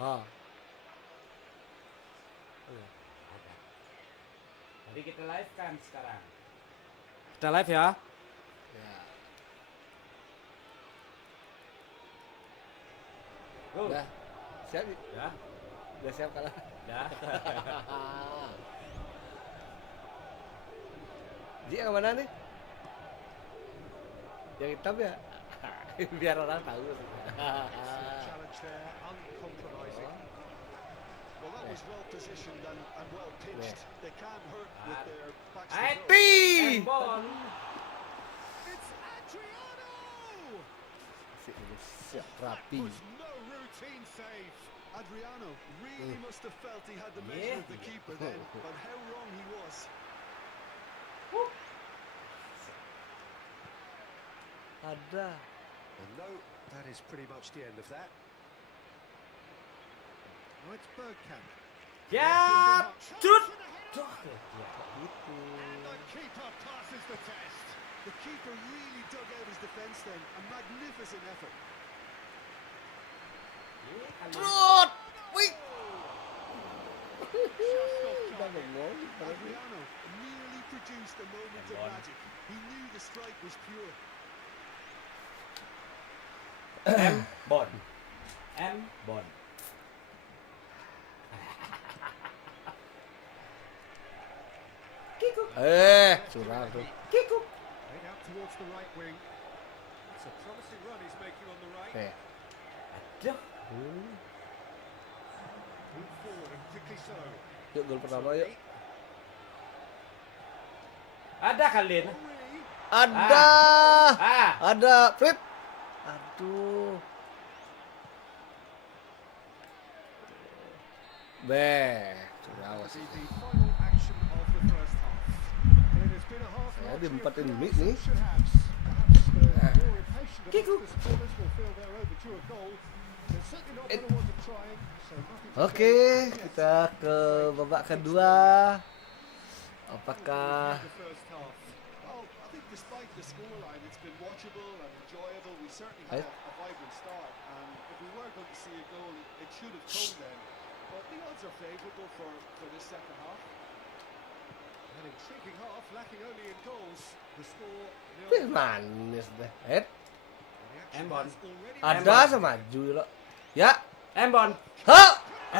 Ha. Jadi kita live kan sekarang. Kita live ya. Ya. Go. Udah. Siap? Ya. Udah siap kalah. Ya. Ji yang mana nih? Yang hitam ya? Biar orang tahu. Challenge there, uncompromising. Well, that was well positioned and well pitched. They can't hurt with their backs to goal. Handball. It's Adriano! Siap rapi. Was no routine save. Adriano really must have felt he had the measure of the keeper then, but how wrong he was. Ada. And no, that is pretty much the end of that. Now it's Bergkamp. Ya. Cut. And the keeper passes the test. The keeper really dug out his defence then. A magnificent effort. Trot. Wih. Just off Udah target. bengong. Adriano nearly produced a moment of magic. He knew the strike was pure. Bond. Bond. Curang tuh. Played out towards the right wing. It's a promising run he's making on the right. Aduh. Move forward and quickly so. Yuk gol pertama yuk. Ada kalian. Henry. Ada. Ah. Ada. Flip. Aduh. Curang That sih. will be the final action of the first half. It has been a half Saya largely diempatin of mic chaos nih. and should have. Perhaps the more impatient amongst the supporters will feel they're overdue a goal. They're certainly not going to want to try it, so nothing to Oke, say. kita ke babak kedua. Apakah The first half. Well, I think despite the scoreline, it's been watchable and enjoyable. We certainly had a vibrant start, and if we were going to see a goal, it should have come then. But the odds are favourable for this second half. An intriguing half, lacking only in goals. The score nil. manis deh? And the action Embon. has already Ada sama maju lo. Ya. Bond. Ha.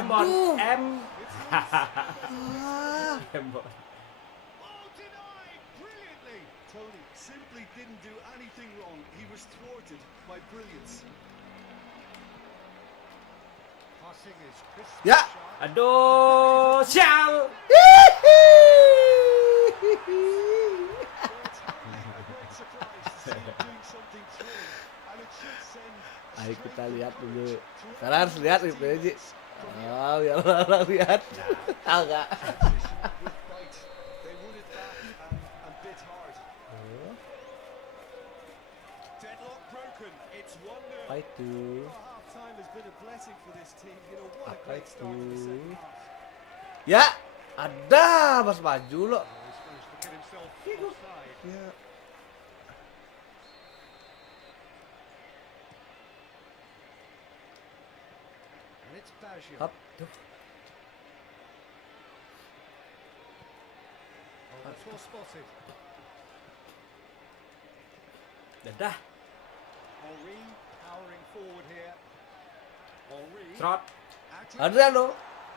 Bond. Aduh. It's loose. Ah. Bond. Oh, denied brilliantly. Tony simply didn't do anything wrong. He was thwarted by brilliance. Passing is crisp. Ya. and sharp. Aduh, sial. A great surprise to see him doing something thrilling, and it should send a Ayo streak kita of lihat dulu. encouragement to Sekarang harus lihat nih Ji. Oh, biar orang lihat. Tahu nggak? with bite. They won it back and bit hard. Deadlock broken. It's 1-0. Apa itu? Half time has been a blessing for this team. You know what a Apa great start to the itu? second half. Ya. Ada Mas maju lo. He's managed to get himself offside. Ya. And it's Baggio. Hap. Tuh. Oh, that's well spotted. Dadah. Henry powering forward here. Henry. Trot. Ada lo.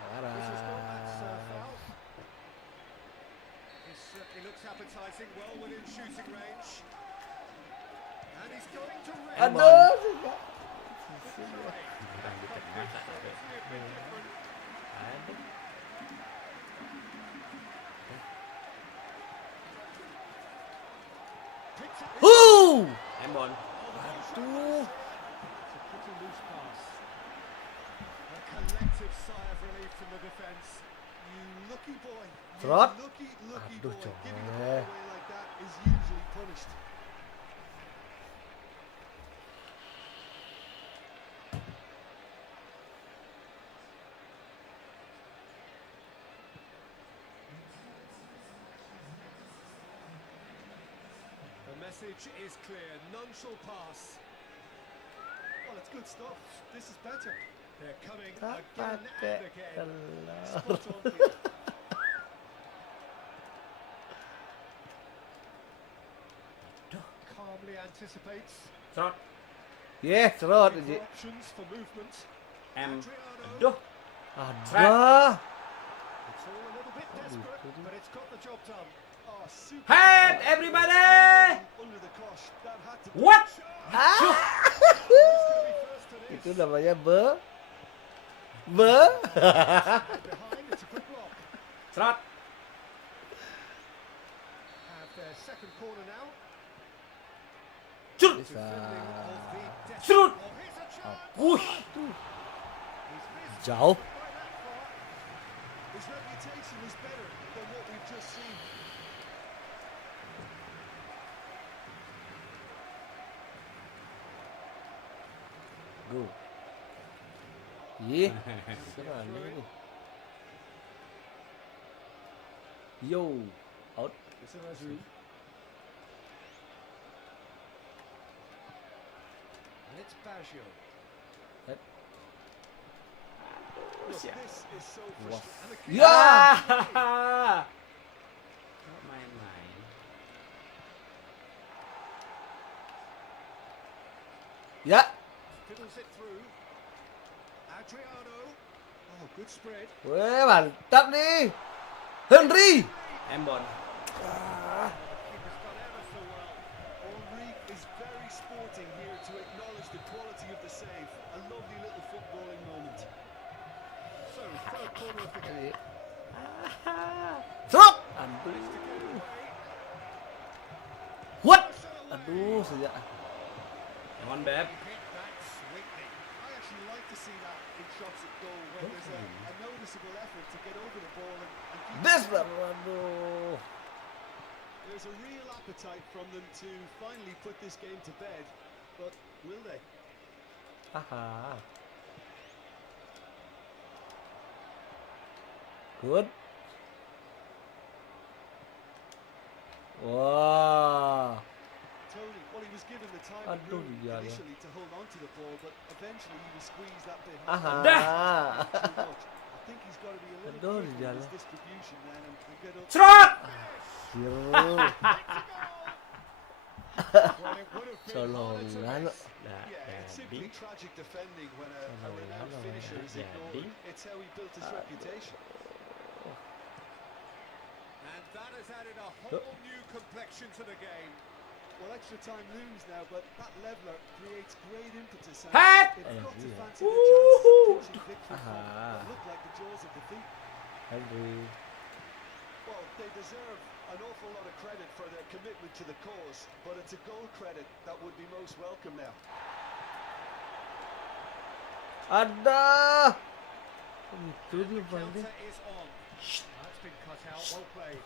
This has got that foul. This certainly looks appetising, well within shooting range. And he's going to rail. Aduh. Bond. Bond. Aduh. It's a pretty loose pass. A collective sigh of relief from the defence. You lucky boy. You Trot. lucky Aduh, boy. Giving the coy. ball away like that is usually punished. The message is clear. None shall pass. Well, it's good stuff. This is better. They're coming Apa again kek and again. telur? Spot on here. Calmly anticipates. Serot. Ye, serot Looking Ji. for options for movement. Em. Adriano. Aduh. Ada. It's all a little bit desperate, but it's got the job done. Oh, super. Head, everybody! Under the cosh. That had to be What? a shot. Ah, Who's gonna be first to this? itu namanya be. And behind, it's a good block. Serot. Have their second corner now. Cut. Bisa. Defending of the desperate. Shoot. Oh, here's a chance. Wush. He's missed Jauh. by that far. His reputation is better than what we've just seen. Go. Ih, serang ini. Yo, out. It's a Razou. And it's Baggio. Head. Look, this is so Wah. frustrating. And the Ya. Nggak main-main. Ya. fiddles it through. Adriano. Oh, good spread. Weh, mantap nih. Henry. Embon. Keeper's done ever so well. Henry is very sporting here to acknowledge the quality of the save. A lovely little footballing moment. So, third corner of the game. Serok. To Aduh. get it away. What? Push it away. Aduh, sejak. Come on, Beb. He hit that sweetly. I actually like to see that in shots at goal when there's a noticeable effort to get over the ball and keep it This going. lah, aduh. There's a real appetite from them to finally put this game to bed, but will they? Haha. Good. Wah. Tony, well, he was given the time and Aduh, room iya, iya. initially to hold on to the ball, but eventually he was squeezed that bit Aha. too much. I think he's got to be a little Aduh, careful iya, with his iya. distribution then and get up. Serot. Yo. Well, it would have been harder to Colongan. miss. Nggak Yeah, it's simply jadi. tragic defending when a renowned Colongan, finisher is jadi. ignored. It's how he built his reputation. And that has added a whole new complexion to the game. Well, extra time looms now, but that leveler creates great impetus. And Head! they've got to Iya. fancy their chances of pinching victory from Aha. what look like the jaws of defeat. Henry. Well, they deserve an awful lot of credit for their commitment to the cause, but it's a goal credit that would be most welcome now. Ada. Itu dia The bang. counter is on. That's been cut out. Well played.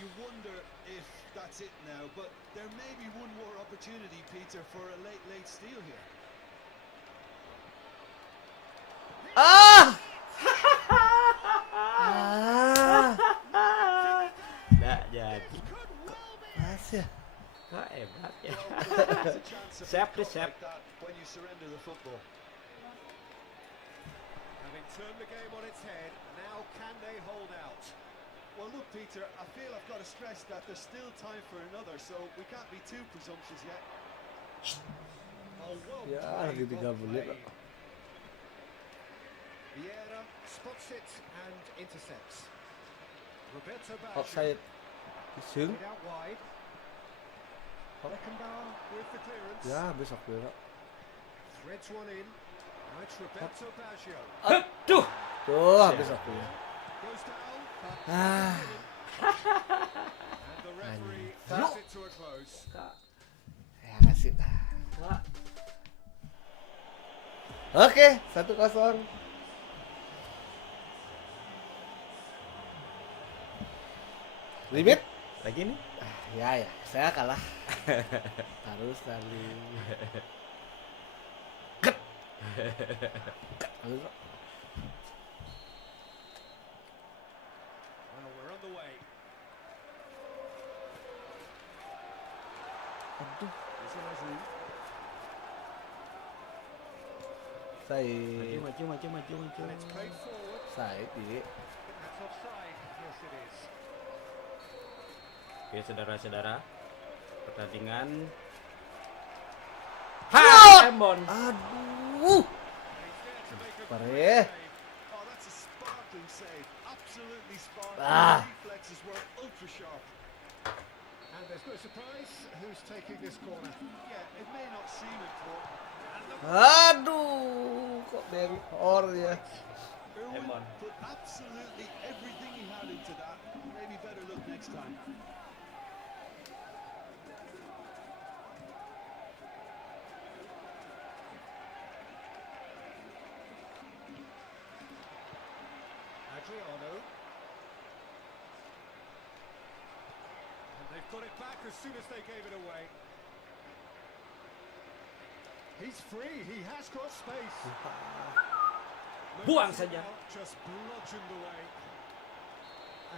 You wonder if that's it now, but there may be one more opportunity, Peter, for a late steal here. Ah. Ah. Nggak jadi. Could well be. Masih. Kok hebat ya. Well, there's a chance of Sep a deh, cut Sep. like that when you surrender the football. Having turned the game on its head, now can they hold out? Well, look, Peter, I feel I've got to stress that there's still time for another, so we can't be too presumptuous yet. Oh, well Ya, played, lagi 3 well menit. played. Vieira spots it and intercepts. Roberto Baggio Offside. Iseng. played out wide. Beckenbauer with the clearance. Ya, besok besok. Threads one in. Now it's Roberto Baggio. Aduh. Tuh, habis aku ya. Goes down. But Ah. and the referee brings it to a close. Ya kasih. Kak. Oke, 1-0. Limit? Lagi nih. Ya, saya kalah. Harus tadi. Ket. Harus. Well, we're on the way. Aduh, Is it Razou? Said. Maju. And it's played forward. Said di. That's offside. Yes, it is. Oke, saudara-saudara. Pertandingan. Embon. Aduh. He's there to make a Pare. great save. Oh, that's a sparkling save. Absolutely sparkling. Ah. Reflexes were ultra sharp. And there's no surprise who's taking this corner. Yeah, it may not seem important. And look, Aduh, kok bengkor ya. Irwin Embon. put absolutely everything he had into that. Maybe better look next time. Adriano. And they've got it back as soon as they gave it away. He's free, he has got space. Buang saja. Just bludgeoned away.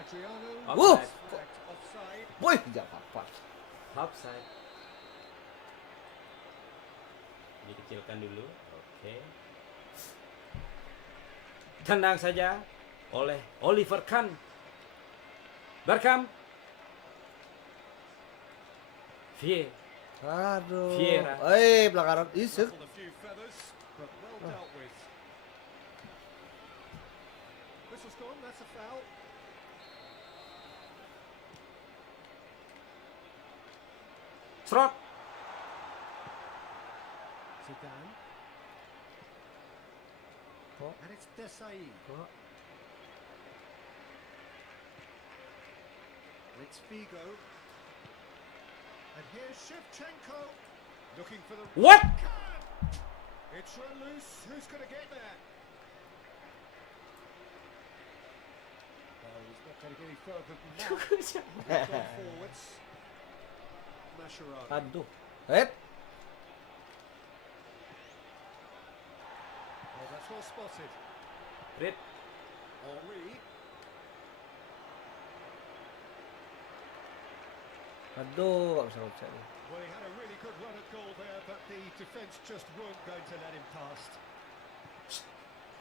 Adriano. Wuh. Correct, offside. Woi, enggak apa-apa. Offside. Dikecilkan dulu. Oke. Tendang saja oleh Oliver Kahn. Bergkamp. Vie. Aduh. Vieira. Pelanggaran isuk. Ruffled a few feathers, but well dealt with. Whistle's gone, that's a foul. Srot. Zidane. And it's Desai. It's Figo. And here's Shevchenko. Looking for the... What? It's run loose. Who's going to get there? Oh, he's not going to get any further than that. They've gone forwards. Mascherano. Aduh. Oh, that's well spotted. Red. Henri. Aduh, gak bisa ngecek nih. Well, he had a really good run at goal there, but the defence just weren't going to let him past.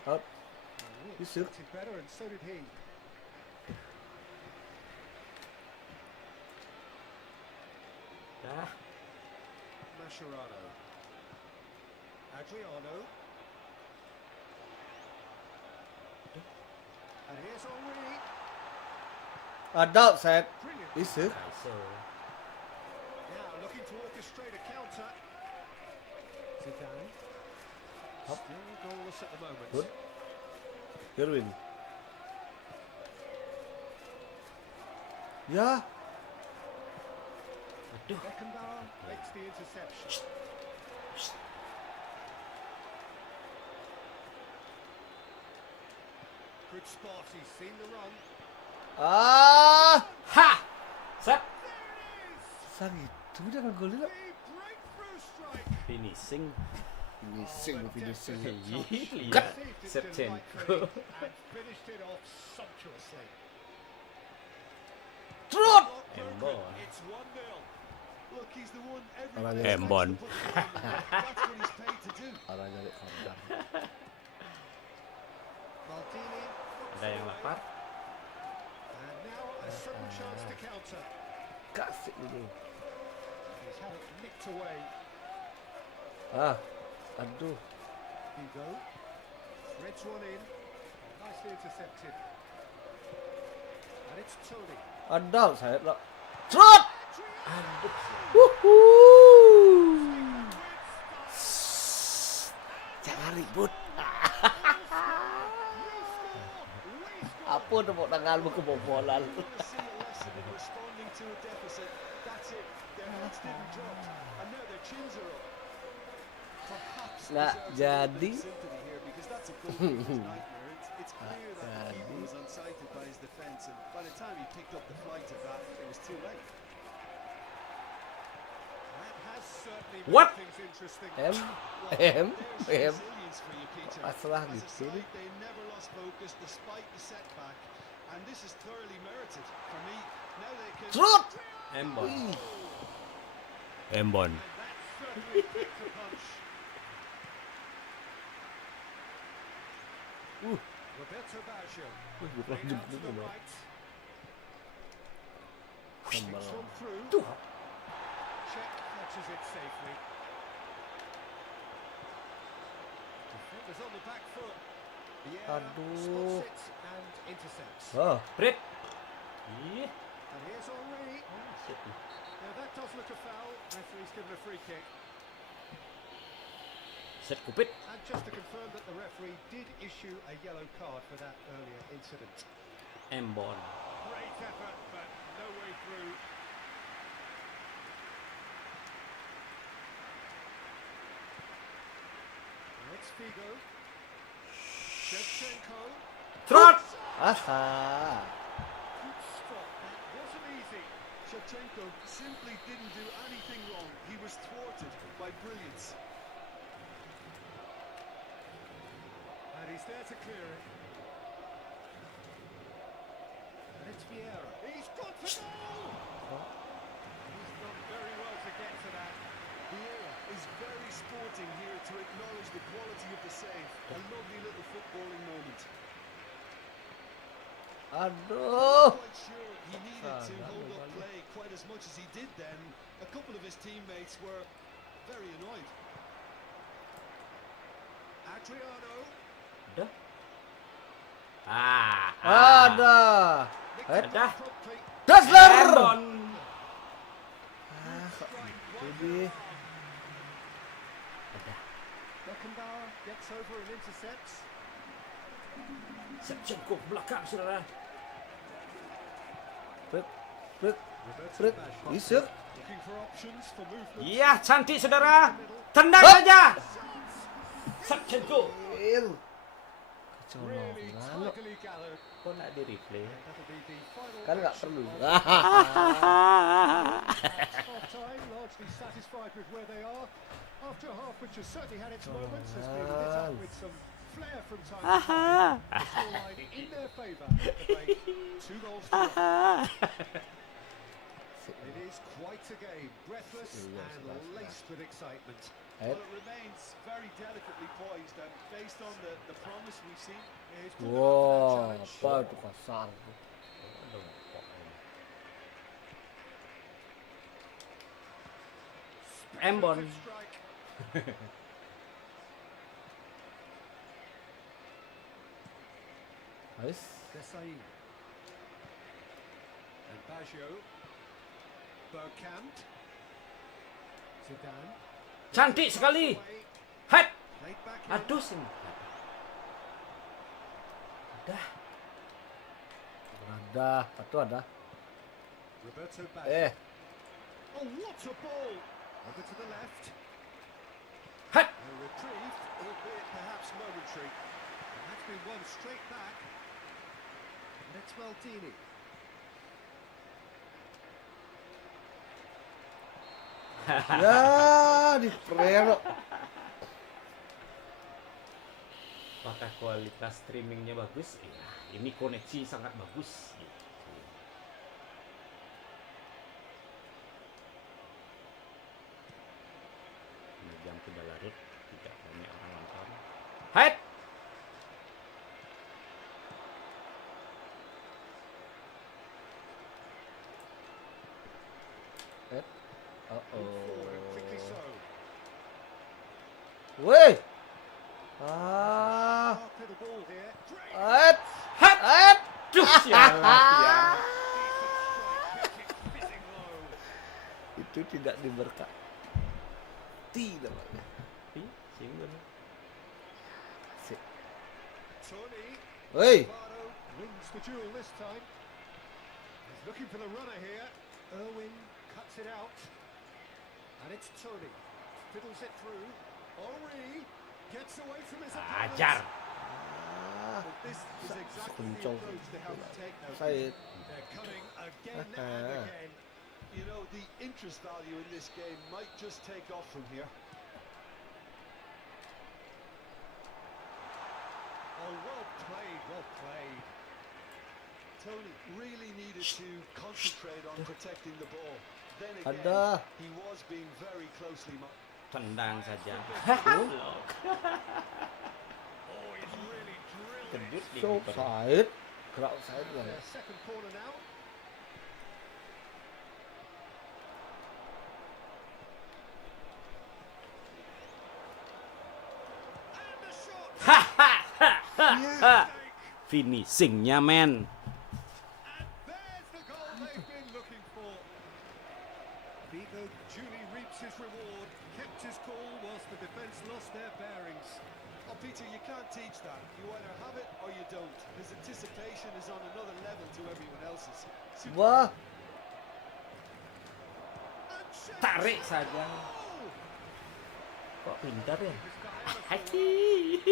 Out. Oh, He shoot. did better, and so did he. Dah. Mascherano. Adriano. And here's Henri. Ada set. Brilliant. Isuk. So. Now looking to orchestrate a counter. Zidane. Up. Still goalless at the moment. Good. Irwin. Ya. Aduh. Beckenbauer makes the interception. Good spot, he's seen the run. Ah. Ha. Set. Sang itu dia kan golnya. The breakthrough strike. Finishing. Finishing. Lihat. Received it Shevchenko. delightfully and finished it off sumptuously. Trot. Embon. It's 1-0. Look, he's the one Orangnya Embon. That's what he's paid to do. Orang nyari korban. Maldini. Ada yang lapar. And now a sudden chance to counter. Kasih ini. He's had it nicked away. Ah. Aduh. Hugo. Threads one in. Nicely intercepted. And it's Tony. Ada saya lah. Trot. Wuhu. Jangan ribut. Apa tepuk tanganmu kebobolan? See a lesson in responding to a deficit. That's it. Their heads didn't drop. And now their chins are up. Perhaps Nggak deserves a little jadi. bit of sympathy here because that's a goalkeeper's nightmare. It's clear that the keeper was unsighted by his defence, and by the time he picked up the flight of that, it was too late. That has certainly made What? things interesting. M. There's resilience for you, Peter. Masalah As a gitu. side, they never lost focus despite the setback, and this is thoroughly merited for me. Now they can. Trot. Embon. Wih. Embon. And that certainly picked a punch. Roberto Baggio. Bukan Played out to jemput the loh. right. Sambal. Kicks one through. Tuh. Check catches it safely. Defenders on the back foot. Yeah, Aduh. spots it and intercepts. Oh, Prit. Ih. And here's Henry. Oh, shit. Now that does look a foul. Referee's given a free kick. Set kupit. And just to confirm that the referee did issue a yellow card for that earlier incident. Embon. Great effort, but no way through. Now it's Figo. Shevchenko. Trot. aha. Good stop. That wasn't easy. Shevchenko simply didn't do anything wrong. He was thwarted by brilliance. And he's there to clear it. And it's Vieira. He's got to goal! He's done very well to get to that. Vieira is very sporting here to acknowledge the quality of the save. A lovely little footballing moment. Aduh. Not quite sure he needed to hold up play quite as much as he did then. A couple of his teammates were very annoyed. Adriano. Udah. Ah. Ada. Nicked Ada. it promptly. Dazzler. Embon. Ah, kok Strike gitu right sih? Beckenbauer gets over and intercepts. Shevchenko ke belakang, saudara. Prit, prit, Roberto prit. Baggio. Isuk. Looking for options for movement. Iya, cantik, saudara. Tendang saja. Shevchenko. Il. Kacau Really banget. tidily gathered. Kok nggak di replay? That'll be the final Kan nggak action. perlu. Half time, largely satisfied with where they are. After a half which has certainly had its moments, has been lit up with some flair from time to time. The scoreline in their favour at the break. 2 goals to 1. It is quite a game, breathless and laced with excitement. Well, it remains very delicately poised, and based on the promise we've seen, Here's Wow, Gundogan apa for that itu kasar? challenge. Embon. Good strike. Guys, Desai. And Baggio. Bergkamp. Zidane. Cantik sekali. Away. Hat. Played back in. Aduh, sini. Udah. ada, satu ada. Roberto Baggio. oh, what a ball! Over to the left. Hat. A reprieve, albeit perhaps momentary. And that's been won straight back. And it's Maldini. Ya, di Freno. Apakah kualitas streamingnya bagus? Iya, ini koneksi sangat bagus. Ini jam sudah larut, tidak banyak orang nonton. Hai! Forward and quickly so. Woi. Ah. Sharp little ball here. Great At. Hat! At. Duh, sialan ya. decent strike, kept it fizzing low. Itu tidak diberkati namanya. Ih, singgung. Sip. Tony. Woi. Alvaro wins the duel this time. He's looking for the runner here. Irwin cuts it out. And it's Tony. Fiddles it through. Henry gets away from his opponent. Ajar. Ah. But this is exactly the Kencang. approach they have to take now. Saya They're coming again and again. You know, the interest value in this game might just take off from here. Oh, well played, well played. Tony really needed to concentrate on protecting the ball. Then again, Ada. he was being very closely Tendang saja. Oh, he's really drilled Kejut nih. So kiper. side. Kena side kan. Their second corner now. And the shot. Finishingnya men. And there's the goal they've been looking for. Vigo duly reaps his reward, kept his cool whilst the defence lost their bearings. Oh, Peter, you can't teach that. You either have it or you don't. His anticipation is on another level to everyone else's. Wah, And shapes. Tarik saja. Oh! Kok pintar ya?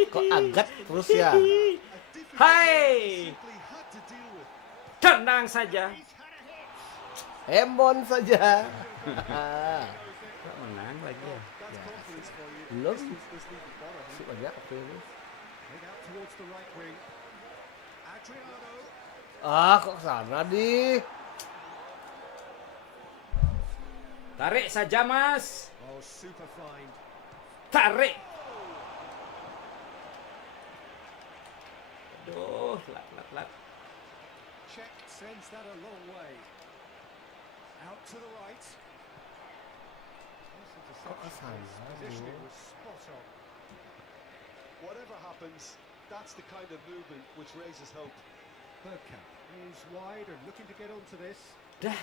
kok agak terus ya. A difficult Hai. one simply had to deal with. Tenang saja. He's had a hit. Embon saja. Kok menang lagi ya? That's confidence for you. Belum. This league is bottom. Masih banyak apa ini? Played out towards the right wing. Adriano. Kok sana di? Tarik saja mas. Oh, super find. Tarik. Aduh, lat. Check sends that a long way. Out to the right. Nice interception. sana, Positioning bro? was spot on. Whatever happens, that's the kind of movement which raises hope. Bergkamp is wide and looking to get onto this. Dah.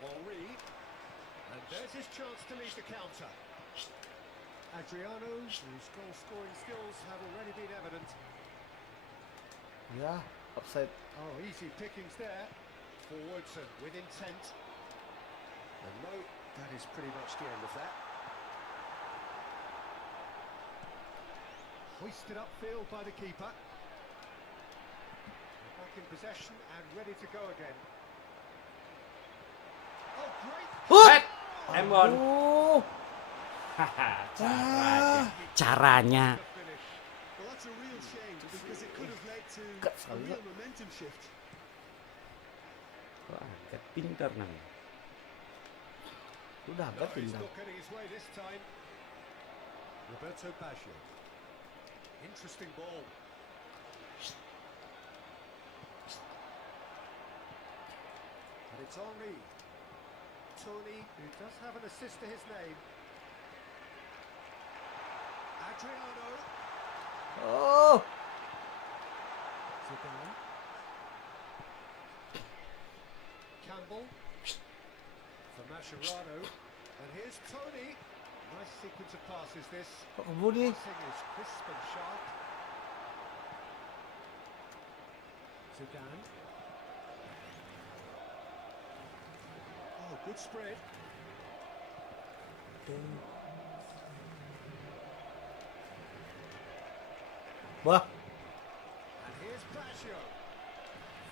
Henri. And there's his chance to lead the counter. Adriano, whose goal-scoring skills have already been evident. Ya, offside. Oh, easy pickings there. Forwards and with intent. And no, that is pretty much the end of that. Hoisted upfield by the keeper. Back in possession and ready to go again. Oh, great! Head. Embon. Oh, Haha, caranya. The finish. Well, that's a real shame because it could have led to Kat a sekali, real Kak. momentum shift. Kok agak pintar namanya. udah No, agak he's pindah. not getting his way this time. Roberto Baggio. Interesting ball. And it's Henri. Tony, who does have an assist to his name. Adriano. Oh, Zidane. Campbell. For Mascherano. And here's Tony. Nice sequence of passes this. kok kebudi? Passing is crisp and sharp. Zidane. Oh, good spread. Wah, And here's Baggio.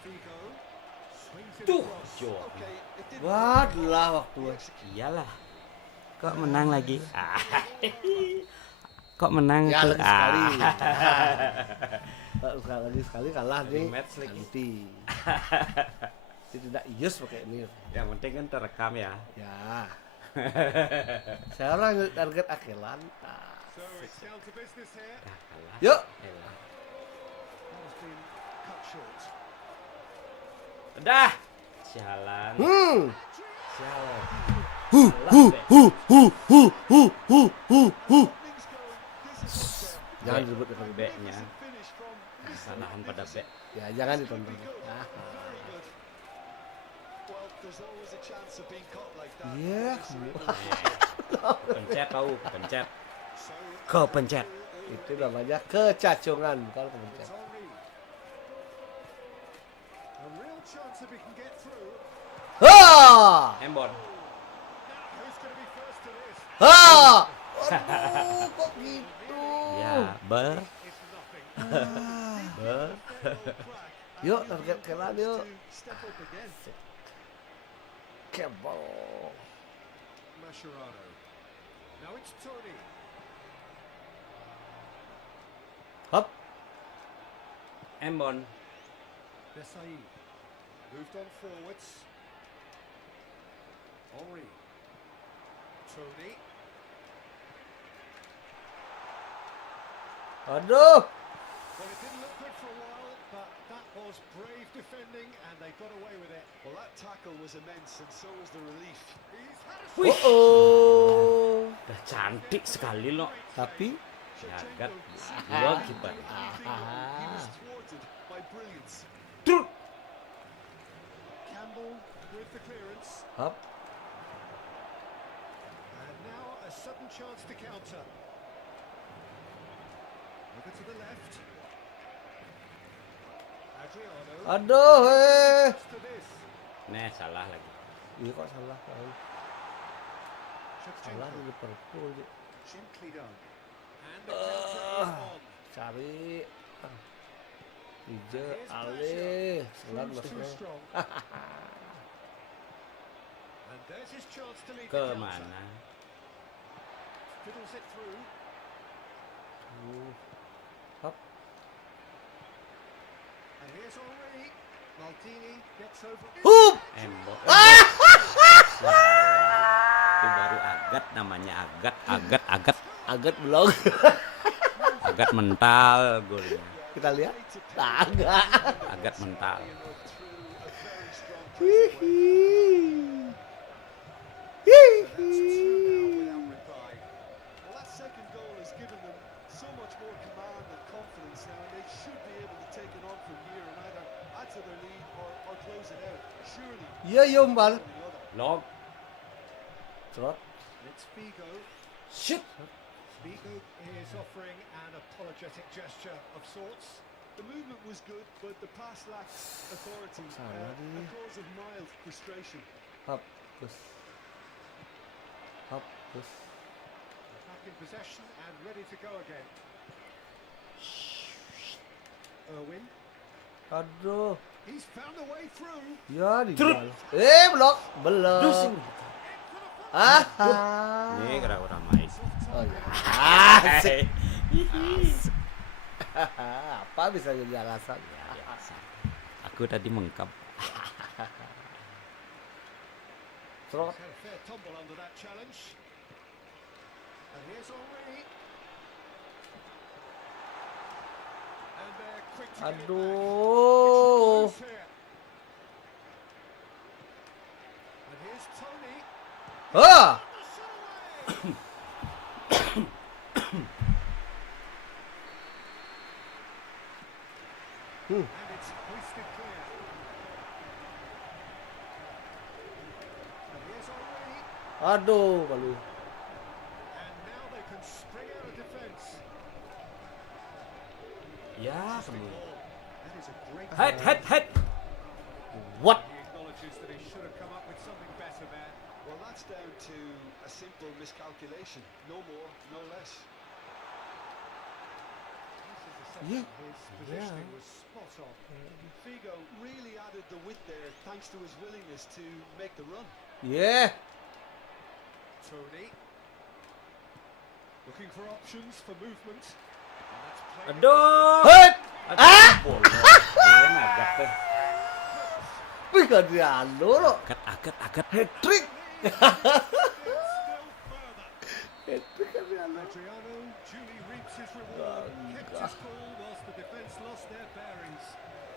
Figo. Swings it Tuh, across. Jo. Okay, it didn't wah, lah waktu. Iyalah. Kok menang lagi? Kok menang Ya, tuh? lagi sekali. Sekali kalah Lagi nih. match lagi. Nanti. Tidak ius pakai ini. Yang penting kan terekam ya. Ya. Sekarang target akhiran. So it's down to business here. Dah kalah. Yuk. Elah. That has been cut short. Udah. Sialan. Sialan. Openings going. This is not fair. Jangan disebut dengan B. B-nya. Finish from Kesalahan pada B. Ya, jangan ditonton. Figo. Nah. Very good. Well, there's always a chance of being caught like that. Yeah. Pencet tahu, pencet. So, Kepencet. Itu namanya kecacungan, bukan kepencet. It's Henri. A real chance if he can get through. Embon. Now, who's going to be first to this? Aduh, kok gitu? Ya, be. It's nothing. Be. Yuk, target kelan yuk. step up again. Kebal. Mascherano. Now it's Tony. Hop. Embon. Desai. Moved on forwards. Henri. Tony. Aduh. Well, it didn't look good for a while, but that was brave defending, and they got away with it. Well, that tackle was immense, and so was the relief. He's had a Oh, oh. Udah cantik sekali loh. Tapi Jagat Shevchenko dua kiper. he was thwarted by brilliance. Truk. Campbell with the clearance, hop. and now a sudden chance to counter. Over to the left. Adriano. Aduh, To this. Nah, salah lagi. Iya kok salah. Salah Shevchenko. di Liverpool. Gently done. And the counter is on. Cari. Ije, Here's Ale. Selan Proves too bosnya. strong. And there's his chance to lead the counter. Kemana? Fiddles it through. Hop. And here's Henri. Maldini gets over. Hup. Embok. Itu baru agat namanya, agat. Agat belum. Agat mental golnya. Kita lihat. Agak. Agat mental. Without reply. Well, that second goal has given them so much more command and confidence now, and they should be able to take it on from here and either add to their lead or close it out. Surely, Iya, iya, Mbal. the other. Log. Trot. It's Figo. Shoot. Figo is offering an apologetic gesture of sorts. The movement was good, but the pass lacked authority. Salah A dia. cause of mild frustration. Hop. Terus. Hop. Terus. Back in possession and ready to go again. Irwin. Aduh. He's found a way through. Ya, di Trut. blok. Belum. Duh, Ah. Ini kira orang main. Oh ya. Asik. Apa bisa jadi alasan? Aku tadi mengkap. Trot. He's had a fair tumble under that challenge. And here's Henri. And they're quick to get it back. It's Aduh. loose here. And here's Tony. Ah. And it's hoisted clear. And here's Henri. Aduh, Balu. And now they can spring out of defence. Ya, Big ball. That is a great head. What? He acknowledges that he should have come up with something better there. Well, that's down to a simple miscalculation. No more, no less. This is a second. Yeah. His positioning was spot on. Figo really added the width there thanks to his willingness to make the run. Yeah. Tony. Looking for options for movement. And that's played Aduh. Hut. Ah. Bolong agat teh. Wih, gak dialur loh. Agat. Hat-trick. still further. Hat-trick kan dialur. Adriano duly reaps his reward. Kept his cool whilst the defence lost their bearings.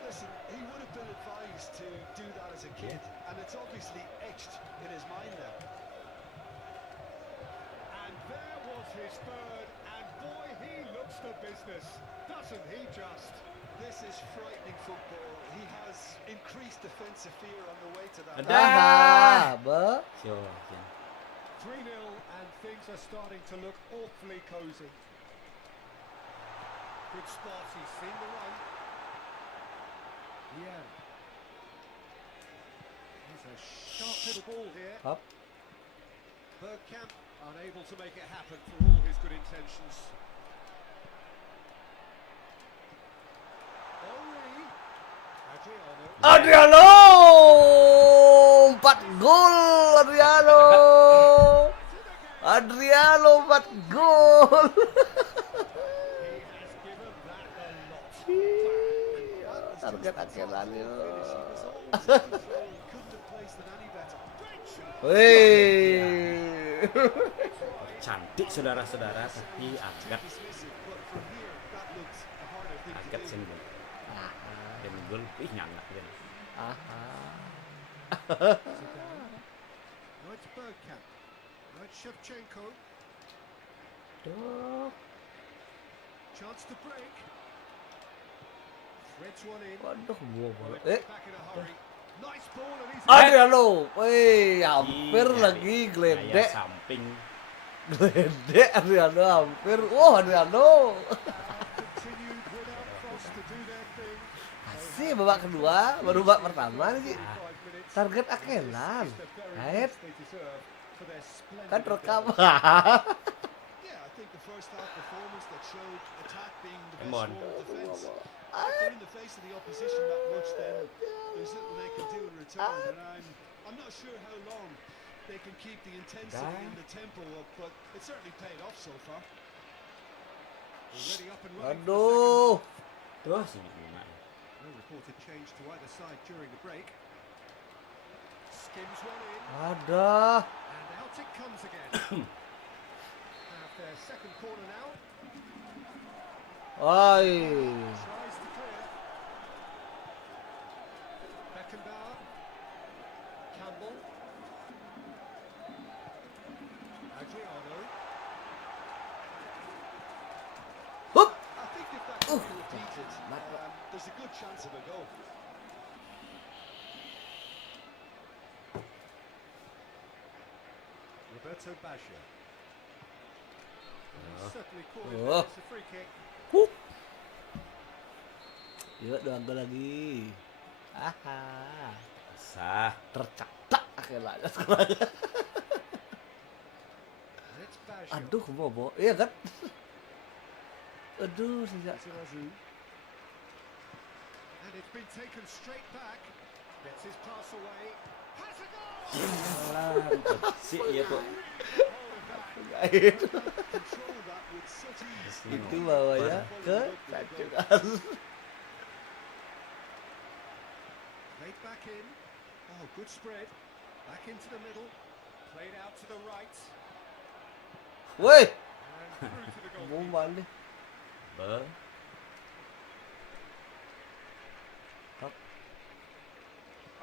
Listen, he would have been advised to do that as a kid, and it's obviously etched in his mind now. And there was his third, and boy, he looks the business, doesn't he just? This is frightening football. He has increased defensive fear on the way to that. Ah, be. 3-0, and things are starting to look awfully cosy. Good spot, he's seen the run. Yeah. He's a sharp little ball here. Hop. Bergkamp unable to make it happen for all his good intentions. Henri. Adriano. Adriano 4 gol Adriano. Adriano 4 gol. He has given that a lot. Ntar Target akelan yo. Couldn't have placed it any better. Great shot. Wih. Cantik saudara-saudara, tapi agak Dismissive, but from here, that looks a harder thing to agak do. senggol. Dan gol ih nyangak kan. Now it's Bergkamp. Now it's Shevchenko. Duh. Chance to break. Threads one in. Waduh, gua bola. Back in a hurry. Nice ball and he's Adriano. Wih, hampir Ih, lagi gaya geledek. samping. Geledek Adriano hampir. Oh, Adriano. continued without fuss to do their thing. Masih babak kedua, baru babak pertama nih. 5 minutes. Target akelan. It's the very Right? best they deserve for their splendid Kan rekam. Yeah, I think the first half performance that showed attack being the best Come on. form of defence. If they're in the face of the opposition that much, then there's little they can do in return. And I'm not sure how long they can keep the intensity and the tempo up, but it certainly paid off so far. Already up and running. Aduh. Tuh sih gimana. No reported change to either side during the break. Skims one in, Ada. and out it comes again. Have their second corner now. Oi. Tries to clear. Beckenbauer. Campbell. Adriano. Hup. I think if that can be repeated, there's a good chance of a goal. Roberto Baggio. Certainly calling Oh. this a free kick. Yuk, 2 gol lagi. Aha. Sah. Tercetak akhirnya sekarang. And it's Baggio. Aduh, bobo. Iya kan? Aduh, sejak And it's been taken straight back. Gets his pass away. Has a goal! Si iya tuh. Gaib. Control that with such ease. Itu bawanya ke tanjukan. Played back in. Oh, good spread. Back into the middle. Played out to the right. Woi, And through to the goal. boman nih. Be.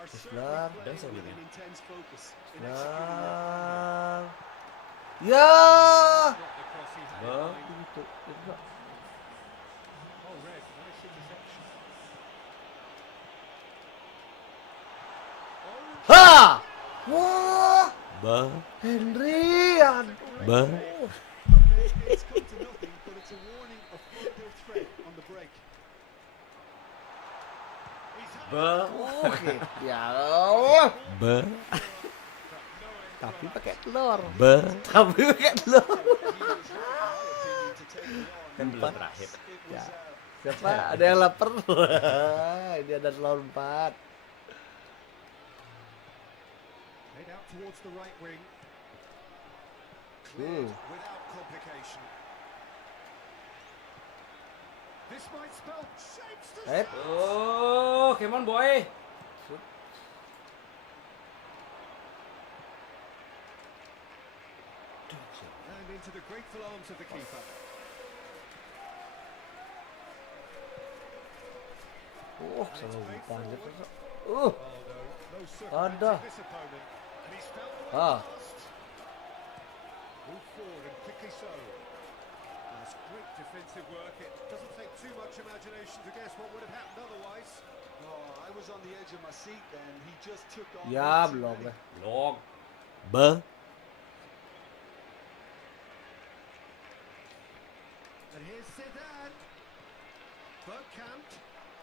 Are Islam, certainly dan playing with sebagainya. an intense focus in executing their plan. Nah. Ya. Not the cross he had in Well. mind. Itu. Oh, Red, nice interception. Oh, Ha! Wah, Be. Henry, aduh. Be. Okay, it's come to nothing, but it's a warning of further threat on the break. he's had Be. Oke, ya Allah. Be. Tapi pakai telur. Be. Tapi pakai telur. He was right, in my opinion, to take it on. Kan belum terakhir. It Ya. was Siapa? Ada yang lapar? Ini ada telur 4. Played out towards the right wing. Cleared Ooh. without complication. This might spell shapes to Eh, Oh, come on boy. and into the grateful arms of the keeper. selalu panjat. Oh no, no Ada. circumventing this opponent. And he's found the Ah. one past. Move forward and quickly so. That's great defensive work. It doesn't take too much imagination to guess what would have happened otherwise. Oh, I was on the edge of my seat then. He just took on. Ya, way too belum many. lah. Blog. Be. And here's Zidane. Bergkamp.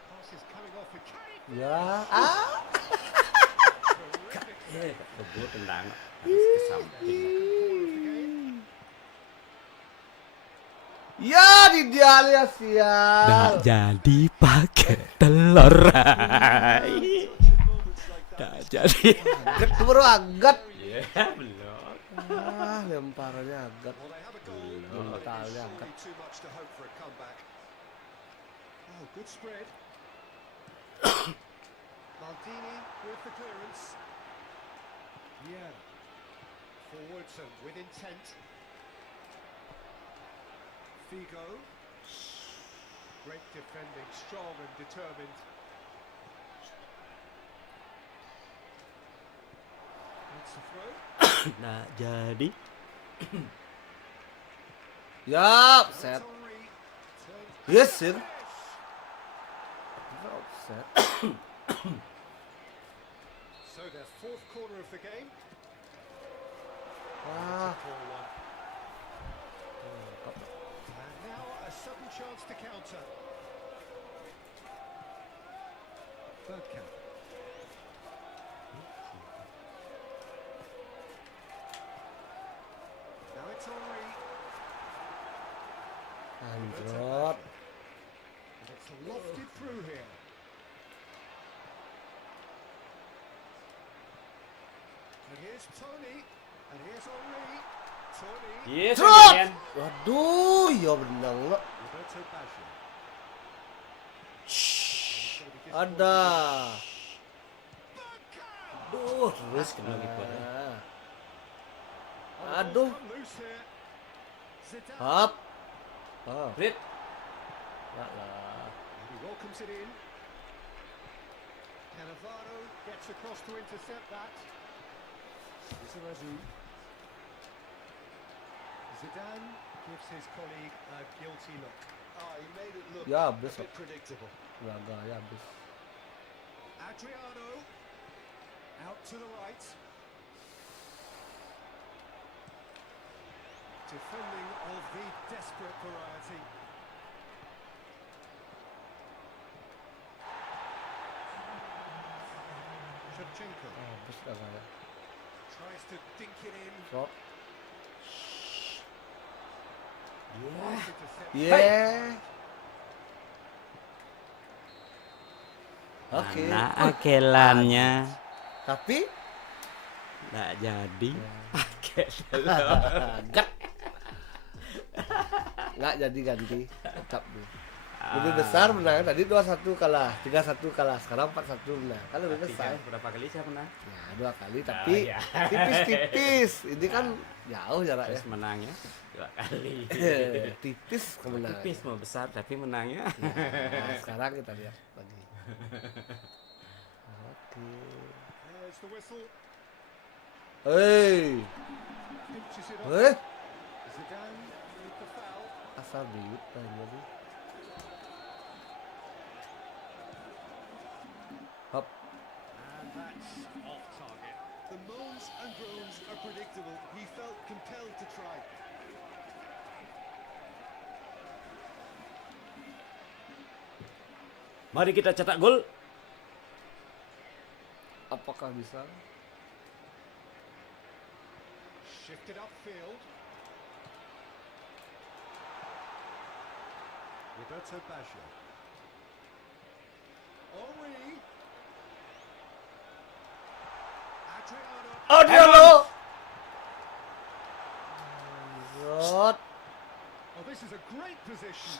Pass is coming off with Kenny. Ya, Terrific. Kebut tendang harus ke samping. ya di dia alias sial. Jadi pakai telur. Moments like that. Tak jadi. Agak baru agak. Ya, belum. Lemparannya agak. Well, they have a goal. Belum but it tahu is ya, surely angkat. too much to hope for a comeback. Oh, good spread. Maldini with the clearance. Yeah. Forwards and with intent. Figo. Great defending, strong and determined. That's the throw. Nggak jadi. Ya, Now offset. it's Henry. Turns Yes, sir. Yes. Offset. So their fourth corner of the game. Wah. Poor one. And now a sudden chance to counter. Bergkamp. Now it's Henry. Androt. And it's lofted through here. And here's Tony. And here's Henry. Tony. Yes, Trot! Jen. Waduh, ya benang lo. Roberto Baggio. Ada. Bergkamp. Aduh, terus Kena gitu aja. kena. Oh, the Aduh. ball's come loose here. Zidane. Hop. Oh, Rit. enggak lah. And he welcomes it in. Cannavaro gets across to intercept that. Lizarazu. Zidane gives his colleague a guilty look. Oh, he made it look Ya, a besok. bit predictable. Enggak ya habis. Adriano out to the right. Defending of the desperate variety. Shevchenko Oh, habis enggak ya. tries to dink it in. Drop. Wants to intercept. Yeah. Oke. Mana akelannya? Tapi Nggak jadi. Gak. Nggak jadi ganti. Tetap deh. Lebih besar menang tadi 2-1 kalah, 3-1 kalah, sekarang 4-1 menang. Kan lebih besar. Berapa kali saya menang? Ya 2 kali tapi ya. tipis-tipis. Ini kan jauh jaraknya. Terus menangnya 2 kali. Tipis kemenangan. tipis mau besar tapi menangnya. Nah, sekarang kita lihat lagi. Oke. There's the whistle. Hei. Pinches it off. Zidane with the foul. Asal biut tadi. Hop. And that's off target. The moans and groans are predictable. He felt compelled to try. Mari kita cetak gol. Apakah bisa? Shifted upfield. Roberto Baggio. Henry. Adriano. Adriano. Rot. Oh, this is a great position.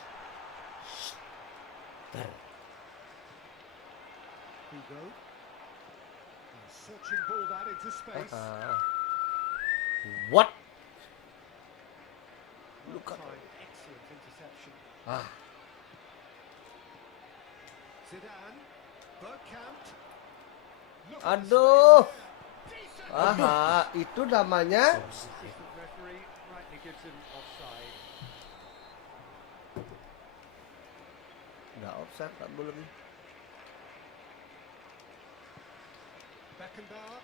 Hugo. Searching ball that into space. What? Well timed, excellent interception. Ah, Zidane. Bergkamp. Look at the aduh. space there. Decent. Aha, itu namanya Assistant referee rightly gives him offside. nggak offside, nggak boleh. Beckenbauer.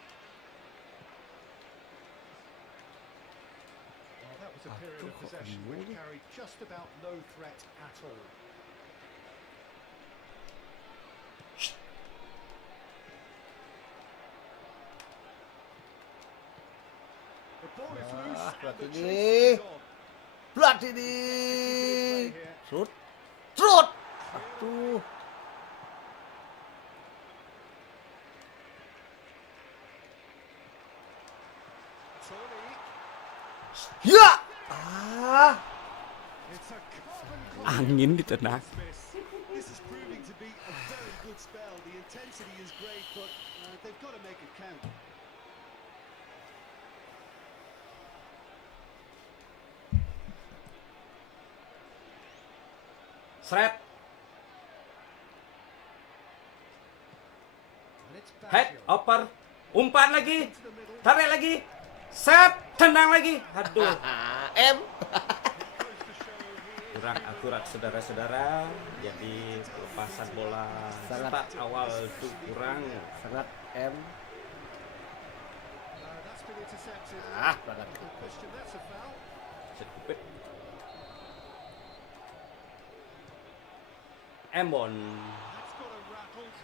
Well, that was a period of Aduh, kok possession ini? which carried just about no threat at all. The ball is loose and the Platini. chase is on. Platini. Shoot. Shoot. Aduh. Tony. Ya. Ah. It's a carbon Angin di tengah. miss. This is proving to be a very good good spell. The intensity is great, but they've got to make it count. Sret. And it's Head, Baggio. oper. Umpan lagi. Into the middle. Tarik lagi. Set. Tendang lagi. Aduh. M. Goes to show he is Kurang akurat saudara-saudara. Jadi lepasan bola Sangat. start awal itu kurang. Sangat M. that's been intercepted. Badan. Question, that's a foul. Set kupit. Embon. That's got him rattled.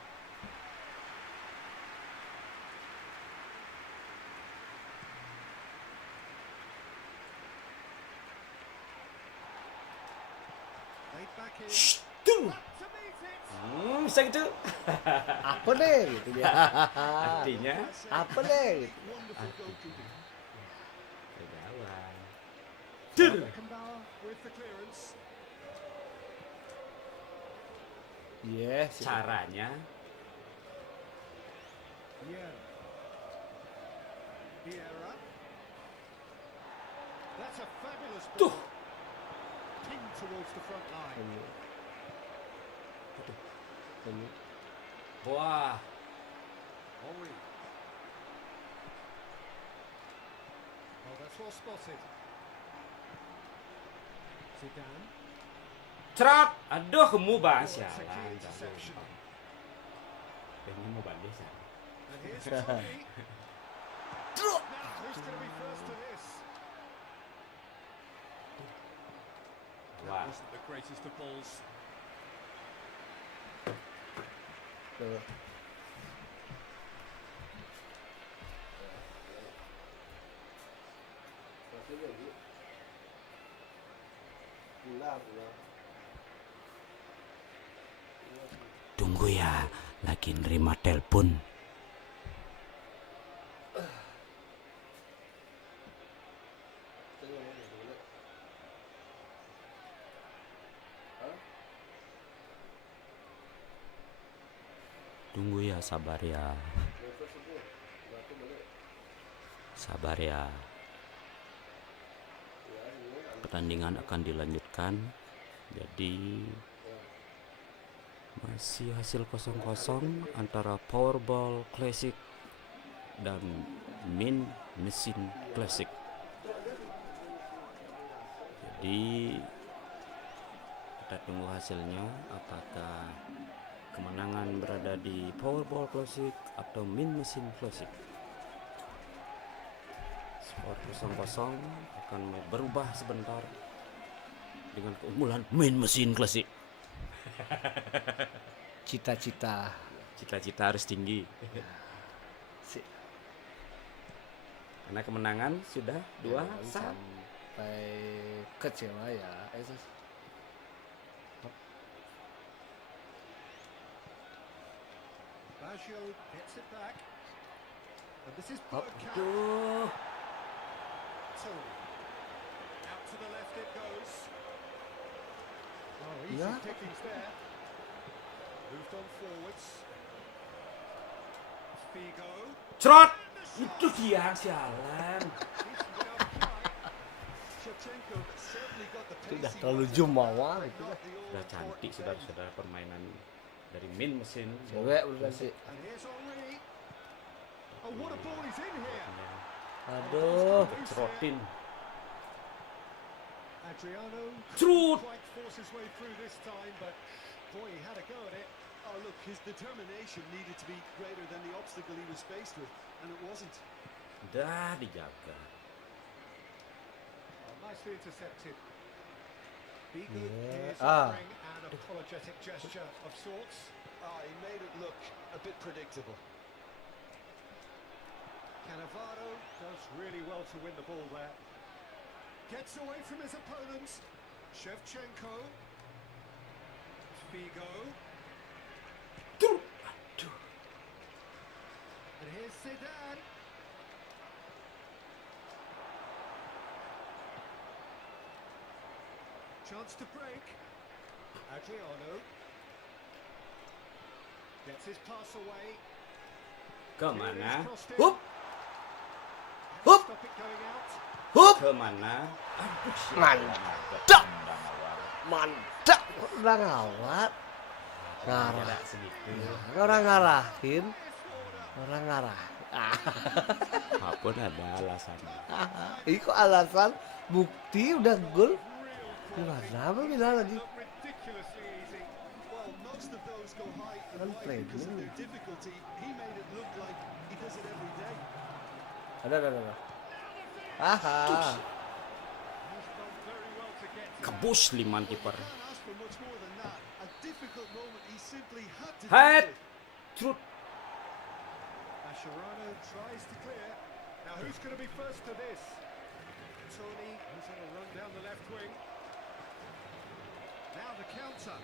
Laid back in. Tuh. To meet it. Bisa gitu. Apa deh gitu dia. Artinya Apa deh gitu. Wonderful goalkeeping. kejauhan. Beckenbauer with the clearance. Yes. Caranya Yeah. Vieira. That's a fabulous ball. Pinged towards the front line. Ini. wah, Henri. Oh, that's well spotted. Zidane. cerot. Aduh, kamu Oh, bang it's a key sialan. interception. Kayaknya mau banding sih. And here's Totti. Now, who's going to be first to this? Wah, Wasn't the greatest of balls. Tuh. Tunggu ya, lagi nerima telepon. Tunggu ya, sabar ya. Sabar ya. Pertandingan akan dilanjutkan. Jadi masih hasil 0-0 antara Powerball Classic dan Min Mesin Classic. Jadi kita tunggu hasilnya, apakah kemenangan berada di Powerball Classic atau Min Mesin Classic. Skor 0-0 akan berubah sebentar dengan keunggulan Min Mesin Classic. Cita-cita. Cita-cita harus tinggi. Si. karena kemenangan sudah 2-1. Sampai kecewa ya. Baggio gets it back. And this is Up. Bergkamp. Aduh, Tony. Out to the left it goes. Oh, easy Yeah. pickings there. Moved on forwards. Figo. cerot. Itu dia sialan. Decent enough try. Shevchenko certainly got the pace Sudah he terlalu wanted, jumawa but itu. not the Sudah all-important cantik finish. saudara-saudara permainan dari Min Mesin. Cewek udah sih. And here's Henri. Oh, what a ball he's in here. Aduh. Cerotin. Adriano Cerut. quite force his way through this time, but boy, he had a go at it. Oh, look, his determination needed to be greater than the obstacle he was faced with, and it wasn't. Dah dijaga. Oh, nicely intercepted. Bigo Yeah. is Ah. offering an apologetic gesture of sorts. He made it look a bit predictable. Cannavaro does really well to win the ball there. Gets away from his opponents. Shevchenko. Figo. And here's Zidane. Chance to break. Adriano. Gets his pass away. Kemana? Hup. Hup. Stop it going out. Hup. Kemana? Mantap. Mantap. Udah ngawat. Ngarah. Jarak segitu. Orang ngarahin. Orang ngarah. Apapun ada alasannya. Ini kok alasan bukti udah gol. Gimana apa bilang lagi? Look ridiculously easy. Well, most of those go high and Well wide played, because of yeah. their difficulty. He made it look like he does it every day. Ada. Aha. He's done very well to get to that. Kebus liman kiper. Can't ask for much more than that. A difficult moment. He simply had to Head. do it. Trut. Mascherano tries to clear. Now who's going to be first to this? Tony, who's on a run down the left wing. Now the counter.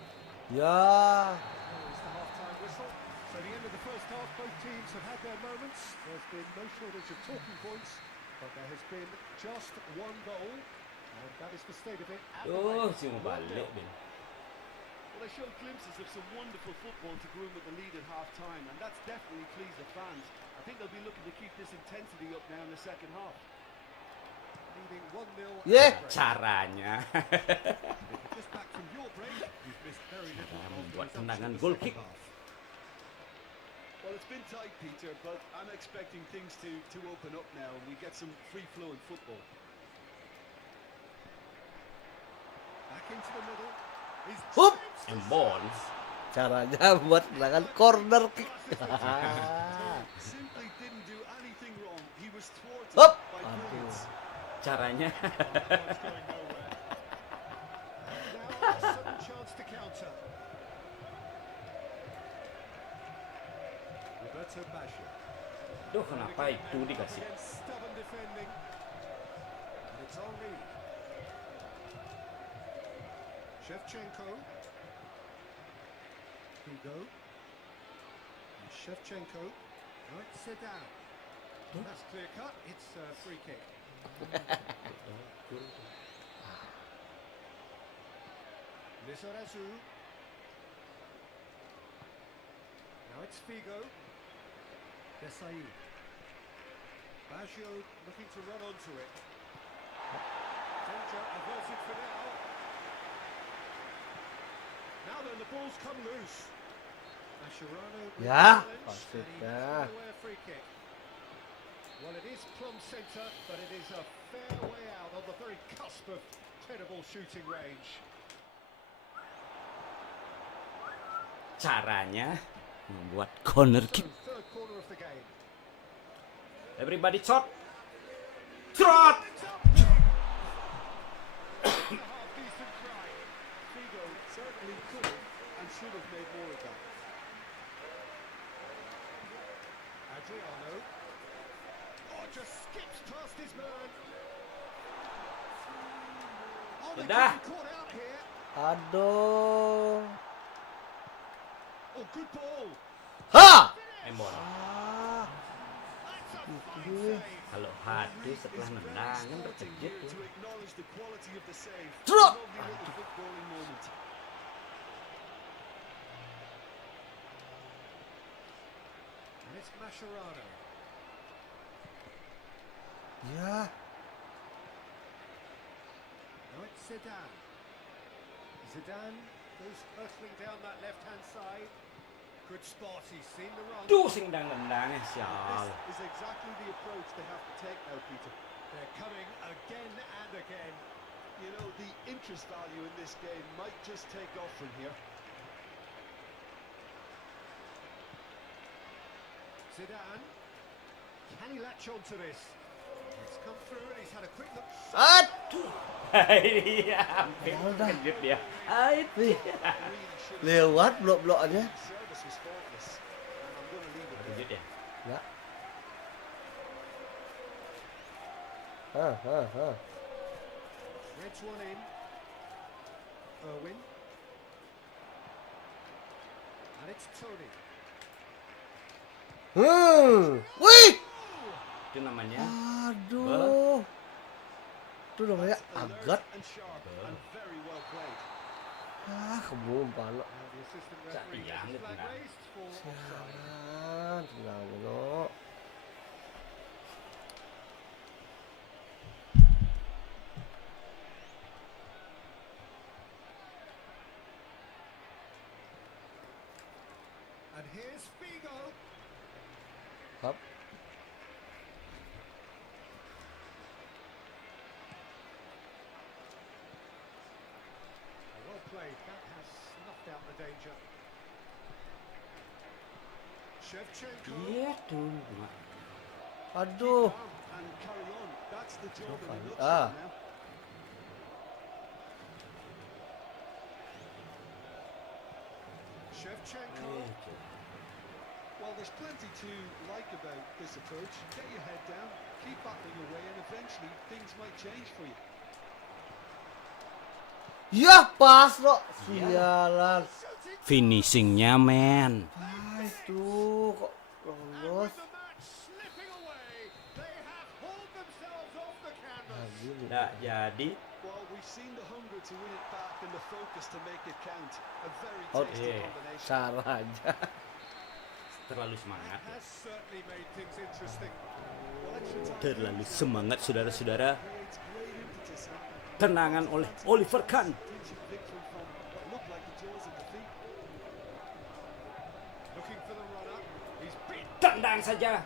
Ya. There's the half-time whistle. So the end of the first half, both teams have had their moments. There's been no shortage of talking points, but there has been just one goal, and that is the state of it at the Oh, moment. si mau balik Ben. Well, they showed glimpses of some wonderful football to go in with the lead at half-time, and that's definitely pleased the fans. I think they'll be looking to keep this intensity up now in the second half. Leading 1-0. Yeah. at the break. Caranya. Just back from your break, you've missed very little Cara of the membuat resumption tendangan of the goal second kick. half. Well, it's been tight, Peter, but I'm expecting things to open up now, and we get some free-flowing football. Back into the middle. He's Hup. Embon. Caranya buat tendangan corner kick. Simply didn't do anything wrong. He was thwarted Hup. by Aduh. brilliance. Caranya. One's going nowhere. Now a sudden chance to counter. Roberto Baggio. Duh, kenapa itu dikasih? Against stubborn defending. And it's Henry. Shevchenko. Figo. And Shevchenko. Now it's Sedan. That's clear cut. It's a free kick. Lizarazu. Now it's Figo. Desai. Baggio looking to run onto it. Danger averted for now. Now then, the ball's come loose. Mascherano with Ya, the challenge, and he maksudnya. throws away a free kick. Well, it is plumb centre, but it is a fair way out on the very cusp of credible shooting range. Caranya membuat corner So, kick. third corner of the game. Everybody shot. Trot. A half-decent try. Figo certainly could have and should have made more of that. Adriano. Oh, just skips past his man. Oh, they Sudah. could be caught out here. Aduh. Oh, good ball. Ha. Embon. Ah. That's a Ini. fine save. Kalau Hadu setelah nendang kan terkejut Here tuh. to acknowledge the quality of the save. Trot. Lovely little footballing moment. And it's Mascherano. Ya. Now it's Zidane. Zidane goes hurtling down that left-hand side. Good spot, he's seen the run. Duh, sing nendang-nendangnya sial. This is exactly the approach they have to take now, Peter. They're coming again and again. You know, the interest value in this game might just take off from here. Zidane. Can he latch on to this? It's come through and he's had a quick look. Aduh. Iya, hampir terkejut dia. Ait. Nih, Really should have lewat blok-bloknya. service was faultless. And I'm going to leave it there. Terkejut ya. Ya. Ha. Threads one in. Irwin. And it's Tony. Wih. Itu namanya Aduh. Itu namanya Alert agat. and sharp and very well played. Kebumpan lo. Now the assistant Cak, referee iya, has his nggak flag benar. raised for offside. Jangan, tenang lo. And here's Figo. Hop. Well played. That has snuffed out the danger. Shevchenko. Iya tuh. Aduh. Calm and carry on. That's the job in a Fine. nutshell now. Shevchenko. Well, there's plenty to like about this approach. Get your head down, keep battling away, and eventually things might change for you. Ya pas lo. Sialan. Finishingnya men. Ah, itu kok And lolos. with the match slipping away, they have hauled themselves off the canvas. Nggak jadi. Well, we've seen the hunger to win it back and the focus to make it count. A very Out. tasty Yeah. combination. Salah aja. Terlalu semangat. That has certainly made things interesting. Well, extra time Terlalu semangat saudara-saudara. creates great impetus and Tenangan oleh Oliver Kahn. clinching victory from what looked like the jaws of defeat. Looking for the runner. He's beat. Tendang saja.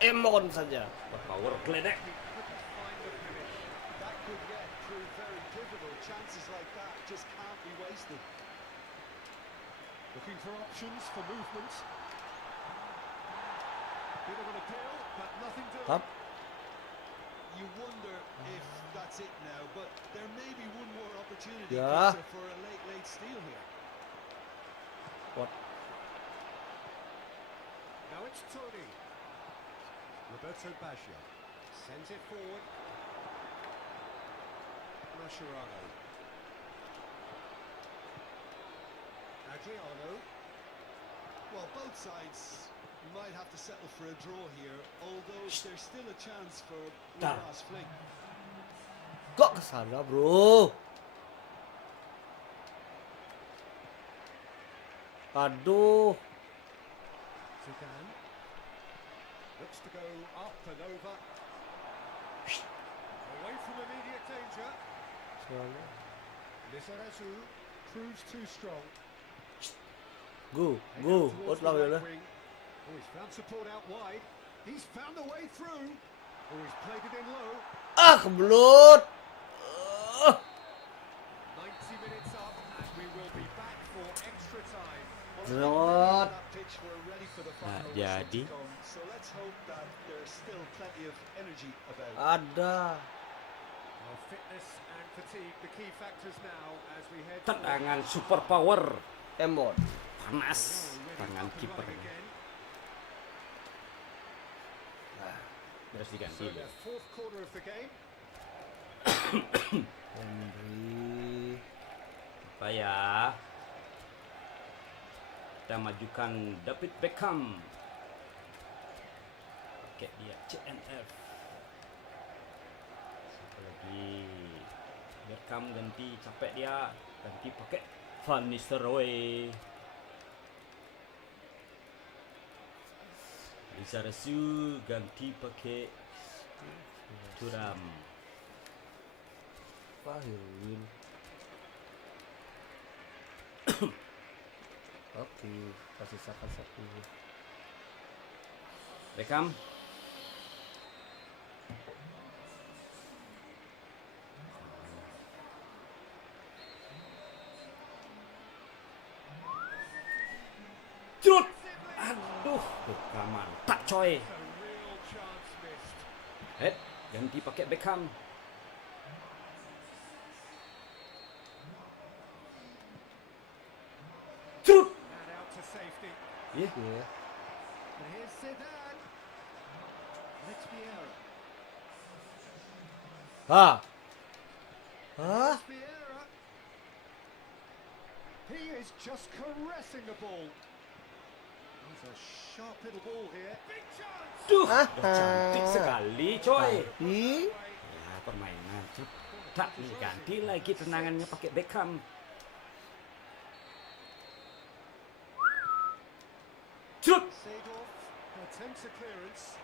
Emon saja. Power geledek. He couldn't find the finish. That could yet prove very pivotal. Chances like that just can't be wasted. Looking for options for movement. Bit of an appeal, but nothing doing. Hop. You wonder if that's it now, but there may be one more opportunity Yeah. Peter, for a late steal here. What? Now it's Tony. Roberto Baggio sends it forward. Mascherano. Adriano. Well, both sides might have to settle for a draw here, although there's still a chance for one Tar. last fling. Kok ke sana, Bro? Aduh. Zidane. Looks to go up and over. Away from immediate danger. Lizarazu proves too strong. Go, Head go. out towards Ut lang the yun right eh. wing. Oh, he's found support out wide. He's found the way through. Oh, he's played it in low. Ah, kebelut. 90 minutes up, and we will be back for extra time. Zot. That pitch we're ready for the Nah, final whistle jadi. to come, so let's hope that there's still plenty of energy about. Ada. Well, fitness and fatigue, the key factors now as we head Tendangan super power. Emon. Panas. Tangan kiper. again. Terus diganti. So the fourth quarter of the game. Henry. Apa ya? Kita majukan David Beckham. Pakai dia CNF. Satu lagi. Beckham ganti capek dia. Ganti pakai Van Nistelrooy. Lizarazu ganti pakai Thuram. Fahirwin. Oke, kasih sisakan satu. Beckham. Trut. Aduh, Beckham tak coy. A real chance missed. Ganti pakai Beckham. Trut. And out to safety. Yeah. Iya. And here's Zidane. Alex Vieira. Hah? Hah? Vieira. He is just caressing the ball. He's a sharp little ball here. Big chance. Duh, cantik sekali coy. Ih, Ya, permainan cepat nih, ganti lagi tendangannya pakai Beckham. makes a clearance.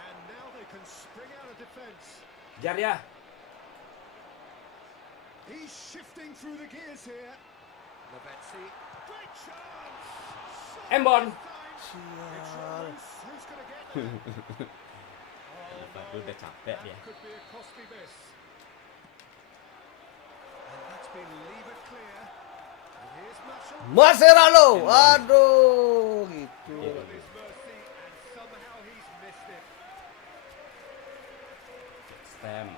And now they can spring out of defence. Kejar ya. He's shifting through the gears here. Lavezzi. Great chance. Shot Embon. this time. It's Sial. loose. Who's going to get there? Udah capek dia. That could be a costly miss. And that's been levered clear. And here's Marshall. Mascherano. Aduh, gitu. All of his mercy, and somehow he's missed it. Stem.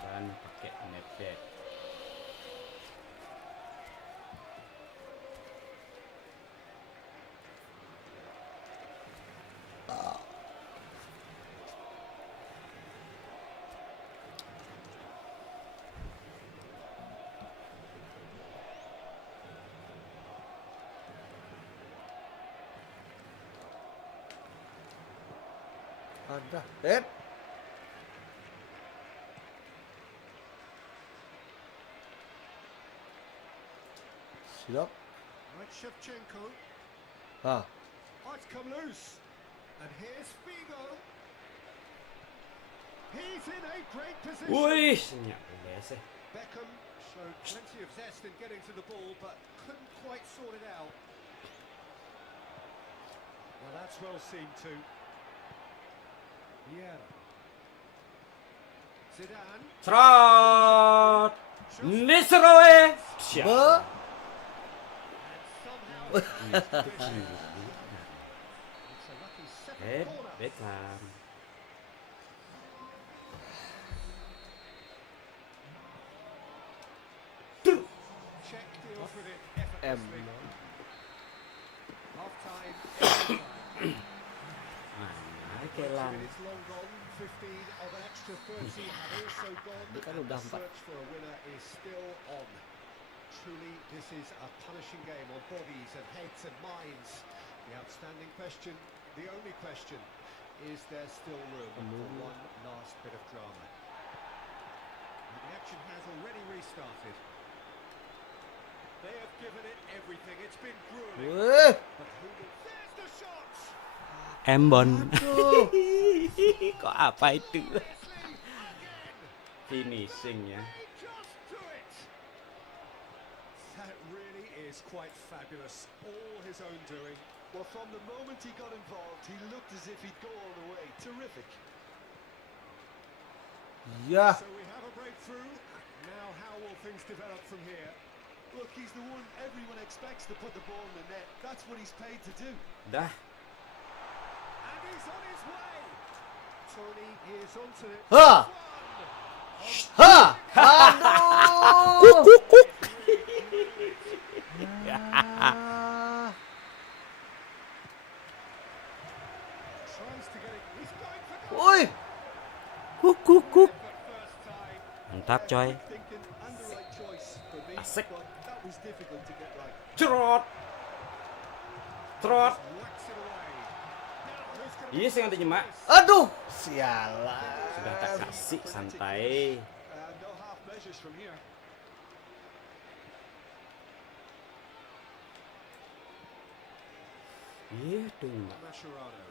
Dan pakai netback. Ada. Dead. Siap. Right, Shevchenko. Ah, Oh, it's come loose. And here's Figo. He's in a great position. Wih, senyak boleh sih. Beckham showed plenty of zest in getting to the ball, but couldn't quite sort it out. Well, that's well seen too. Yeah. Zidane. Serot. Nisroe. Siap. be. And somehow it's a lucky second corner. Beckham. Czech deals with it M. effortlessly. Half time. Extra time. Mana 20 Kelan. minutes long gone, 15 of an extra 30 have also gone, Dia kan and udah the 4. search for a winner is still on. Truly, this is a punishing game on bodies and heads and minds. The outstanding question, the only question, is there still room for one last bit of drama? And the action has already restarted. They have given it everything. It's been grueling. Wih. But who will... There's the shot! Embon. Aduh. Kok apa itu? Leslie, again! Finishingnya. They just do it! That really is quite fabulous. All his own doing. Well, from the moment he got involved, he looked as if he'd go all the way. Terrific. Ya. So we have a breakthrough. Now how will things develop from here? Look, he's the one everyone expects to put the ball in the net. That's what he's paid to do. Dah. And he's on his way! Tony is onto it. Ha. Ha. Aduh. Ah. Tries to get it. He's going for goal. Woi. Kuk kuk kuk. For first time. Mantap coy. Quick thinking and the right choice for me. Asik. But that was difficult to get right. Cerot. Cerot. Whacks it away. Now who's going Iya sih nganti nyemak. Aduh. Sialan. Sudah tak kasih santai. No half measures from here. Iya tuh. Mascherano.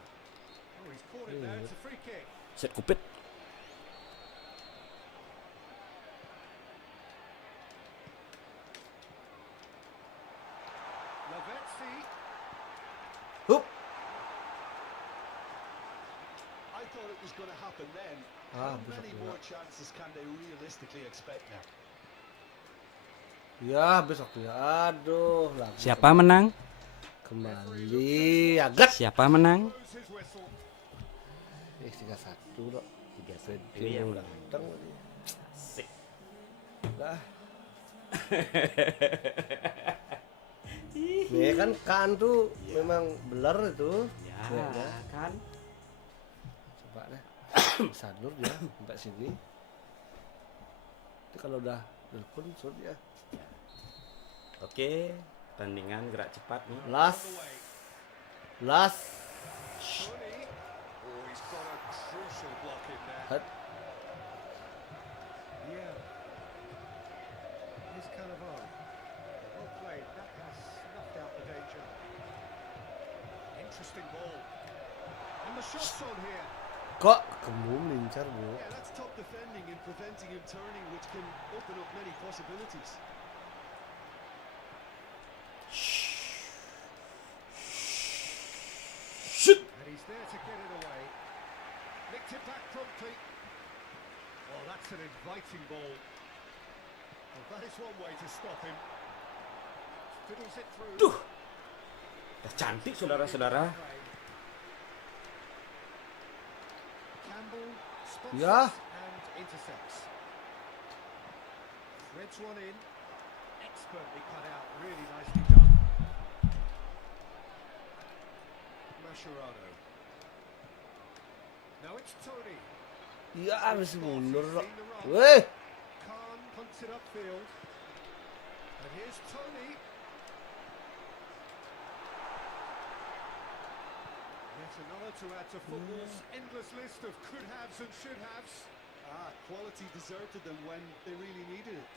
Oh, he's caught it there. It's a free kick. Set kupit. Lavezzi. Hup. I thought it was going to happen then. Ah, How besok many juga. more chances can they realistically expect now? Ya, besok ya. Aduh, langsung Siapa menang? kembali. Agat. Siapa menang? Blows his whistle. 3-1 dok. 3-1 Tim ya. udah ganteng lagi. Asik. Dah. Nih kan tuh memang belar itu. Ya Ya. kan. Coba deh. Sadur dia sampai sini. Itu kalau udah telepon sur ya. Oke, pertandingan gerak cepat nih. Last. Tony. Oh, he's got a crucial block in there. Hut. Yeah. Here's Cannavaro. Well played. That has snuffed out the danger. interesting ball. And the shot's on here. Kok kamu lincar, Bu? Yeah, that's top defending and preventing him turning, which can open up many possibilities. And he's there to get it away. Nicked it back promptly. Well, that's an inviting ball. Well, that is one way to stop him. Fiddles it through. Duh. Udah cantik saudara-saudara. Campbell spots Yeah. it and intercepts. Threads one in. Expertly cut out. Really nicely done. Mascherano. Now it's Tony. Ya, masih mundur. He's seen the run. Weh. Khan punts it upfield. And here's Tony. Yet another to add to football's endless list of could-haves and should-haves. Quality deserted them when they really needed it.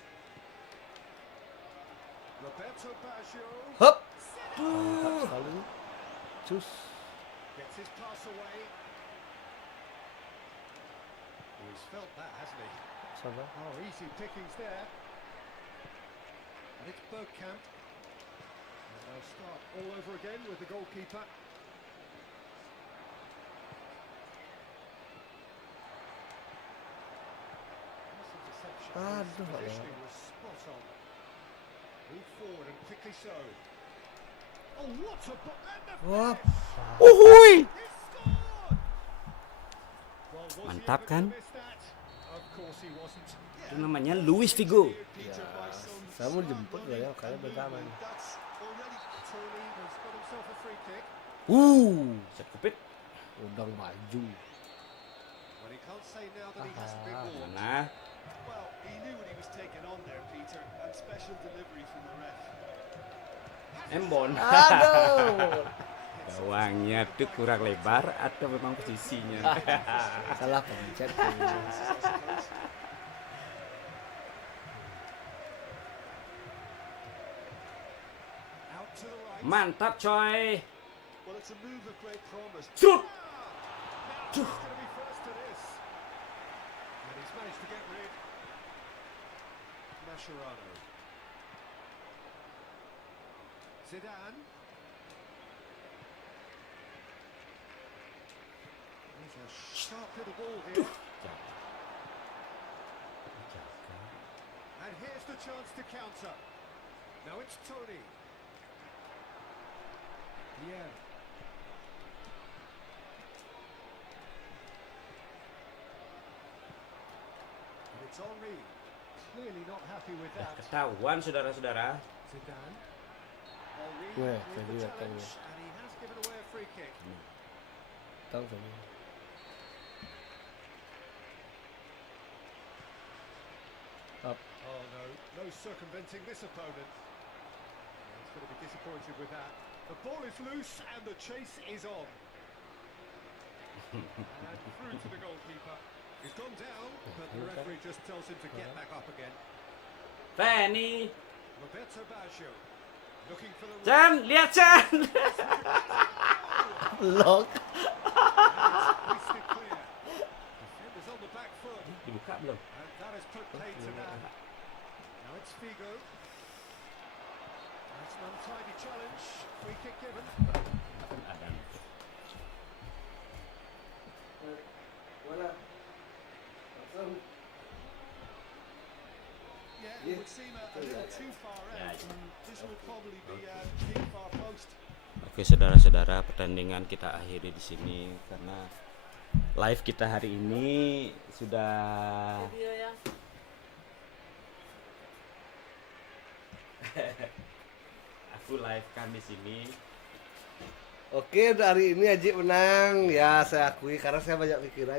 Roberto Baggio Hop. Mantap sekali. Cus. gets his pass away. Oh, he's felt that, hasn't he? Sana. Oh, easy pickings there. And it's Bergkamp. And they'll start all over again with the goalkeeper. Aduh, Positioning was spot on. Move forward and quickly so. Oh, what a and the Wah. Uhuy. he scored! Well, was he Mantap ever kan? gonna miss that? Of course he wasn't. Itu namanya Luis Figo. Peter, by some Saya mau slight jemput movement ya, kayaknya and pertama movement, nih. that's already Tony has got himself a free kick. Set kupit. Udang baju. Well, he can't say now that he hasn't been warned. Mana? well. He knew what he was taking on there, Peter, and special delivery from the ref. Embon. Aduh. Gawangnya tuh kurang lebar atau memang posisinya? Salah pencet. Out to the right. Mantap coy. Well, it's a move of great promise. Shoot. Now he's going to be first to this. And he's managed to get rid. Mascherano. Zidane. There's a sharp little ball here. And here's the chance to counter. Now it's Tony. Yeah. And it's Henry. Clearly not happy with that. Ketahuan saudara-saudara. Zidane. Henry Weh, with tadi the lihat challenge, tadi. and he has given away a free kick. Tahu sama. Up. Oh no, no circumventing this opponent. He's going to be disappointed with that. The ball is loose and the chase is on. And through to the goalkeeper. He's gone down, but the referee just tells him to get back up again. Fanny. Roberto Baggio looking for the Chan, lihat Chan. Lock. hoisted clear. Defenders on the back foot, Dibuka belum? and that has put paid to that. Now it's Figo. That's an untidy challenge. Free kick given. Ada. Mana? Yeah, it would seem a little too far out, and this will probably be deep far post. Oke saudara-saudara, pertandingan kita akhiri di sini karena live kita hari ini sudah aku live kan di sini. Oke, hari ini Aji menang. Ya, saya akui karena saya banyak pikiran.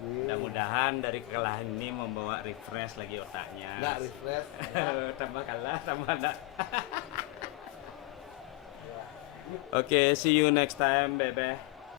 Mudah-mudahan dari kekalahan ini membawa refresh lagi otaknya. Nggak refresh. Tambah kalah, tambah enggak. Oke, see you next time, bebe.